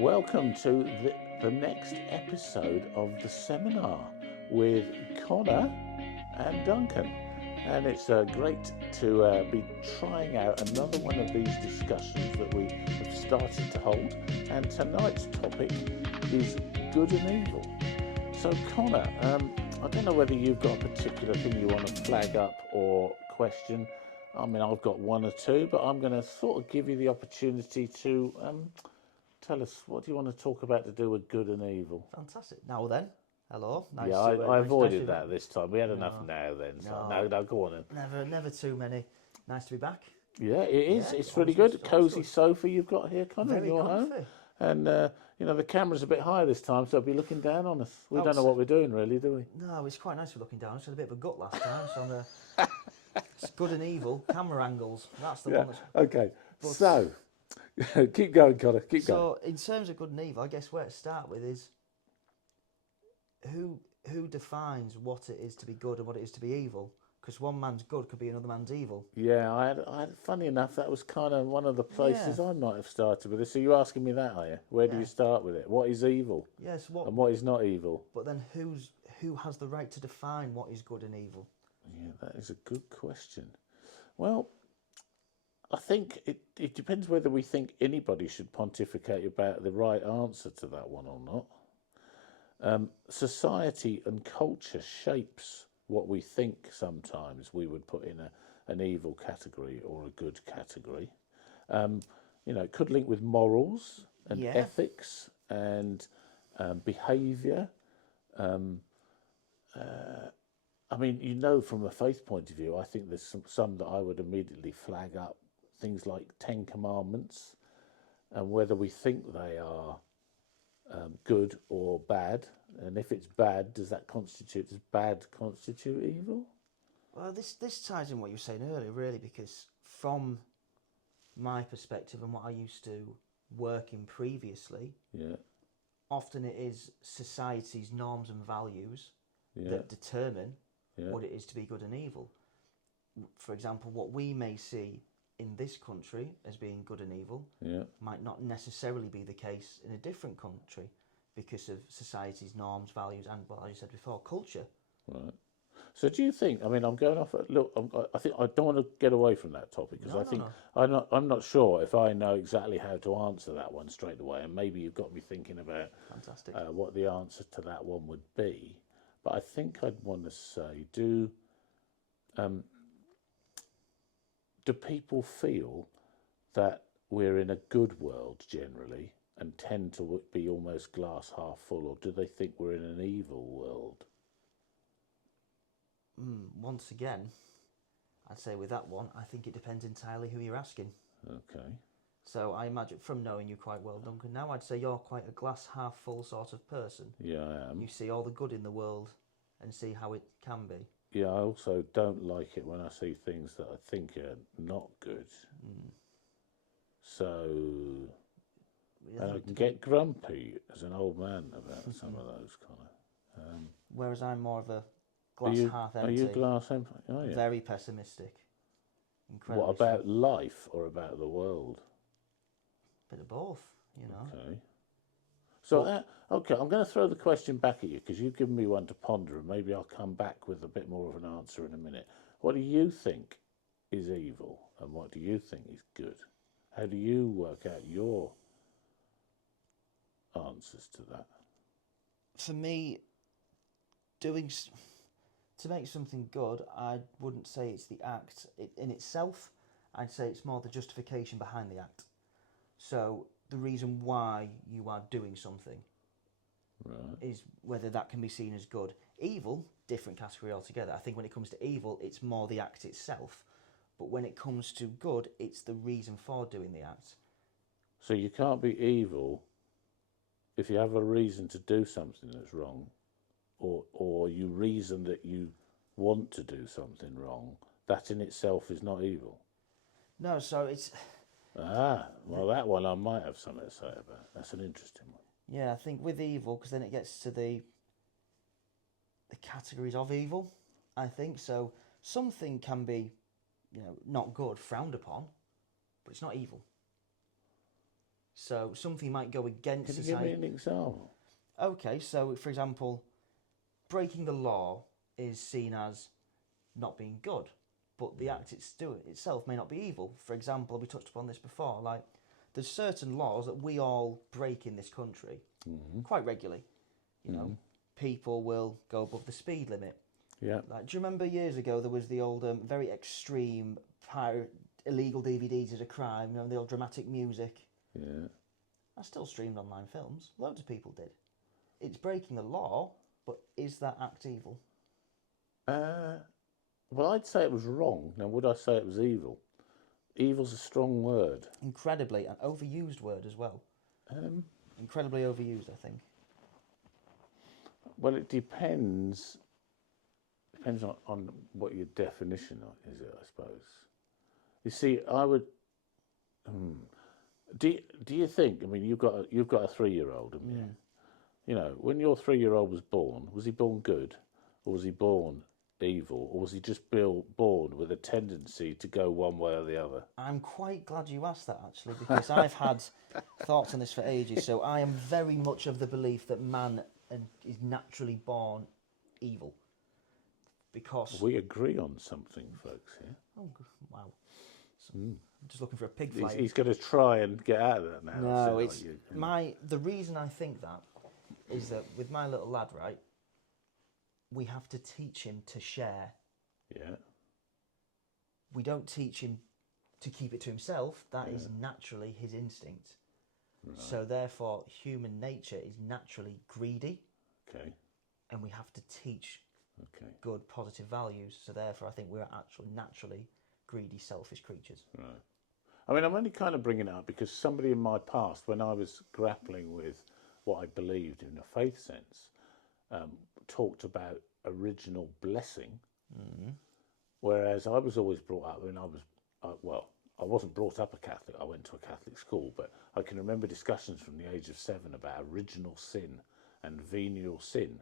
Welcome to the next episode of the seminar with Connor and Duncan. And it's great to be trying out another one of these discussions that we have started to hold. And tonight's topic is good and evil. So, Connor, I don't know whether you've got a particular thing you want to flag up or question. I mean, I've got one or two, but I'm going to sort of give you the opportunity to tell us, what do you want to talk about to do with good and evil? Fantastic. Now then, hello. Nice I avoided that this time. We had enough now then. So no, go on then. Never too many. Nice to be back. Yeah, it is. It's really good. Cosy sofa you've got here, Connor, in your home. And, the camera's a bit higher this time, so it'll be looking down on us. We don't know what we're doing, really, do we? No, it's quite nice for looking down. I had a bit of a gut last time, so it's good and evil. Camera angles. That's the one that's... Okay, so... keep going, Connor. Keep going. So, in terms of good and evil, I guess where to start with is who defines what it is to be good and what it is to be evil? Because one man's good could be another man's evil. Yeah, I had. Funny enough, that was kind of one of the places I might have started with this. So you're asking me that, are you? Where do you start with it? What is evil? Yes. And what is not evil? But then who has the right to define what is good and evil? Yeah, that is a good question. Well, I think it depends whether we think anybody should pontificate about the right answer to that one or not. Society and culture shapes what we think sometimes we would put in an evil category or a good category. It could link with morals and ethics and behaviour. I mean, from a faith point of view, I think there's some that I would immediately flag up. Things like 10 Commandments, and whether we think they are good or bad. And if it's bad, does bad constitute evil? Well, this ties in what you were saying earlier, really, because from my perspective and what I used to work in previously, often it is society's norms and values that determine what it is to be good and evil. For example, what we may see in this country as being good and evil might not necessarily be the case in a different country because of society's norms, values, and, well, as you said before, culture. Right. So do you think, I mean, I'm going off, look, I think I don't want to get away from that topic because I'm not sure if I know exactly how to answer that one straight away, and maybe you've got me thinking about what the answer to that one would be. But I think I'd want to say, do people feel that we're in a good world generally and tend to be almost glass half full, or do they think we're in an evil world? Once again, I'd say with that one, I think it depends entirely who you're asking. Okay. So I imagine, from knowing you quite well, Duncan, now I'd say you're quite a glass half full sort of person. Yeah, I am. You see all the good in the world and see how it can be. Yeah, I also don't like it when I see things that I think are not good. So, and I can get grumpy as an old man about some of those kind of. Whereas I'm more of a glass half empty. Are you glass empty? Oh, yeah. Very pessimistic. Incredibly. What about life or about the world? Bit of both, Okay. So, okay, I'm going to throw the question back at you because you've given me one to ponder, and maybe I'll come back with a bit more of an answer in a minute. What do you think is evil, and what do you think is good? How do you work out your answers to that? For me, to make something good, I wouldn't say it's the act in itself. I'd say it's more the justification behind the act. So the reason why you are doing something is whether that can be seen as good. Evil, different category altogether. I think when it comes to evil, it's more the act itself. But when it comes to good, it's the reason for doing the act. So you can't be evil if you have a reason to do something that's wrong, or you reason that you want to do something wrong. That in itself is not evil. No, so it's... well, that one I might have something to say about. That's an interesting one. Yeah, I think with evil, because then it gets to the categories of evil, I think. So something can be, not good, frowned upon, but it's not evil. So something might go against Can you society. give me an example? Okay, so for example, breaking the law is seen as not being good, but the act itself may not be evil. For example, we touched upon this before, like there's certain laws that we all break in this country quite regularly. You know, people will go above the speed limit. Yeah. Like, do you remember years ago there was the old very extreme illegal DVDs as a crime, you know, the old dramatic music? Yeah. I still streamed online films. Loads of people did. It's breaking the law, but is that act evil? Well, I'd say it was wrong. Now, would I say it was evil? Evil's a strong word. Incredibly, an overused word as well. Incredibly overused, I think. Well, it depends. Depends on what your definition is, I suppose. You see, I would. Do you think? I mean, you've got a 3-year-old, haven't you? You know, when your 3-year-old was he born good, or was he born evil, or was he just born with a tendency to go one way or the other? I'm quite glad you asked that, actually, because I've had thoughts on this for ages. So I am very much of the belief that man is naturally born evil. Because we agree on something, folks. Yeah. Oh wow! So I'm just looking for a pig fly. He's going to try and get out of that now. No, it's the reason I think that is that with my little lad, right, we have to teach him to share. Yeah. We don't teach him to keep it to himself. That is naturally his instinct. Right. So therefore, human nature is naturally greedy. Okay. And we have to teach good, positive values. So therefore, I think we're actually naturally greedy, selfish creatures. Right. I mean, I'm only kind of bringing it up because somebody in my past, when I was grappling with what I believed in a faith sense, talked about original blessing. Whereas I was always brought up, when I wasn't brought up a Catholic. I went to a Catholic school, but I can remember discussions from the age of 7 about original sin and venial sin,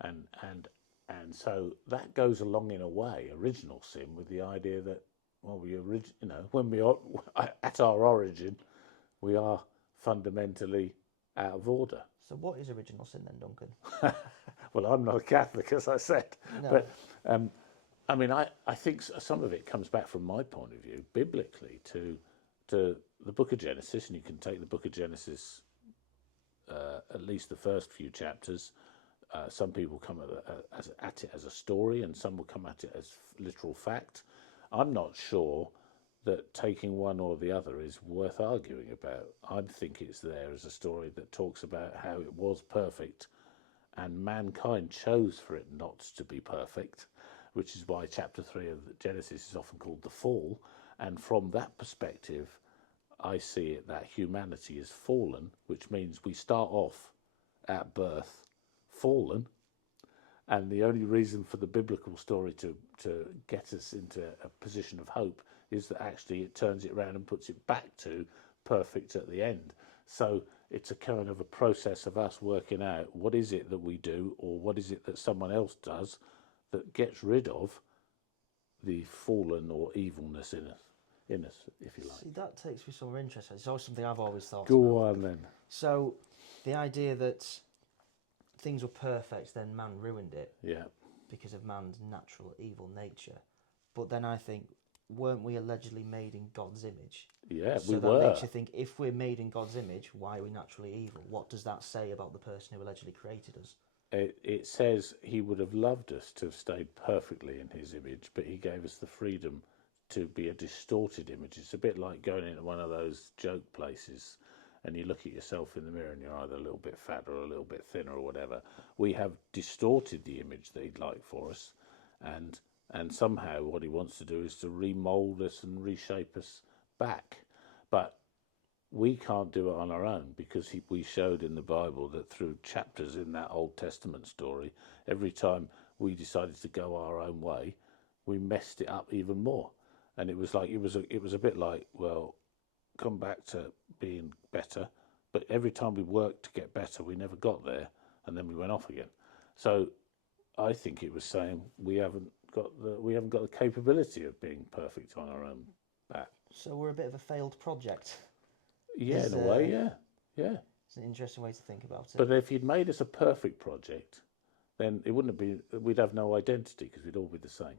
and so that goes along in a way, original sin, with the idea that when we are at our origin, we are fundamentally out of order. So what is original sin then, Duncan? Well, I'm not a Catholic, as I said, no. But I mean, I think some of it comes back from my point of view, biblically, to the Book of Genesis, and you can take the Book of Genesis, at least the first few chapters. Some people come at it as a story, and some will come at it as literal fact. I'm not sure that taking one or the other is worth arguing about. I think it's there as a story that talks about how it was perfect, and mankind chose for it not to be perfect, which is why chapter 3 of Genesis is often called the fall. And from that perspective, I see it that humanity is fallen, which means we start off at birth fallen, and the only reason for the biblical story to get us into a position of hope is that actually it turns it around and puts it back to perfect at the end. So it's a kind of a process of us working out what is it that we do, or what is it that someone else does that gets rid of the fallen or evilness in us, if you like. See, that takes me somewhere interesting. It's always something I've always thought Go about. on then. So the idea that things were perfect, then man ruined it. Yeah. Because of man's natural evil nature. But then I think, weren't we allegedly made in God's image? Yeah, so we that were. makes you think, if we're made in God's image, why are we naturally evil? What does that say about the person who allegedly created us? It says he would have loved us to have stayed perfectly in his image, but he gave us the freedom to be a distorted image. It's a bit like going into one of those joke places and you look at yourself in the mirror and you're either a little bit fat or a little bit thinner or whatever. We have distorted the image that he'd like for us, and somehow what he wants to do is to remold us and reshape us back. But we can't do it on our own, because we showed in the Bible that through chapters in that Old Testament story, every time we decided to go our own way, we messed it up even more. And it was a bit like, well, come back to being better, but every time we worked to get better, we never got there, and then we went off again. So I think it was saying we haven't got the capability of being perfect on our own back. So we're a bit of a failed project. Yeah, in a way, yeah. Yeah. It's an interesting way to think about it. But if you'd made us a perfect project, then it wouldn't have been, we'd have no identity because we'd all be the same.